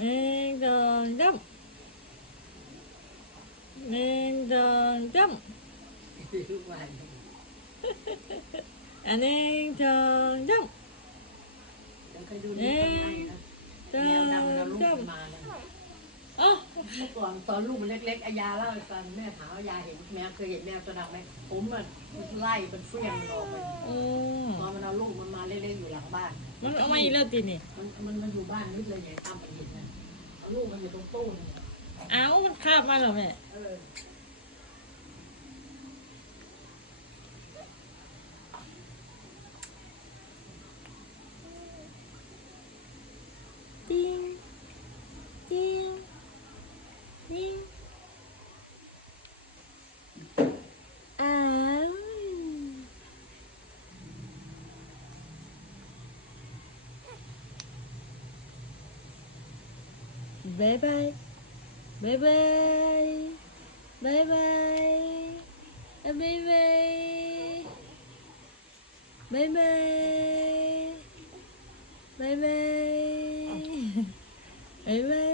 1 2 3 1 2 3 ทุกวัน 1 2 3 เดี๋ยวเคยดูนี่ทำไงนะแมวดำเราลูกมันมาเนี่ย อ๋อ เมื่อก่อนตอนลูกมันเล็กๆอายาเล่าให้ฟังแม่ถามว่ายาเห็นแมวเคยเห็นแมวตัวดำไหมผมมันไล่มันเฟี้ยงมันออกไป โอ้ พอมันเอาลูกมันมาเล็กๆอยู่หลังบ้าน มันเอามาอีกแล้วตินี่ มันอยู่บ้านนิดเลยไงตามไปเห็นนะเอาลูกมันอยู่ตรงตู้นี่ เอ้ามันคาบมาแล้วแม่ เออ ติ้งติ้งติ้งอ้าวบายบายบายบายบายบายบายบายบายบายบายบายบายบาย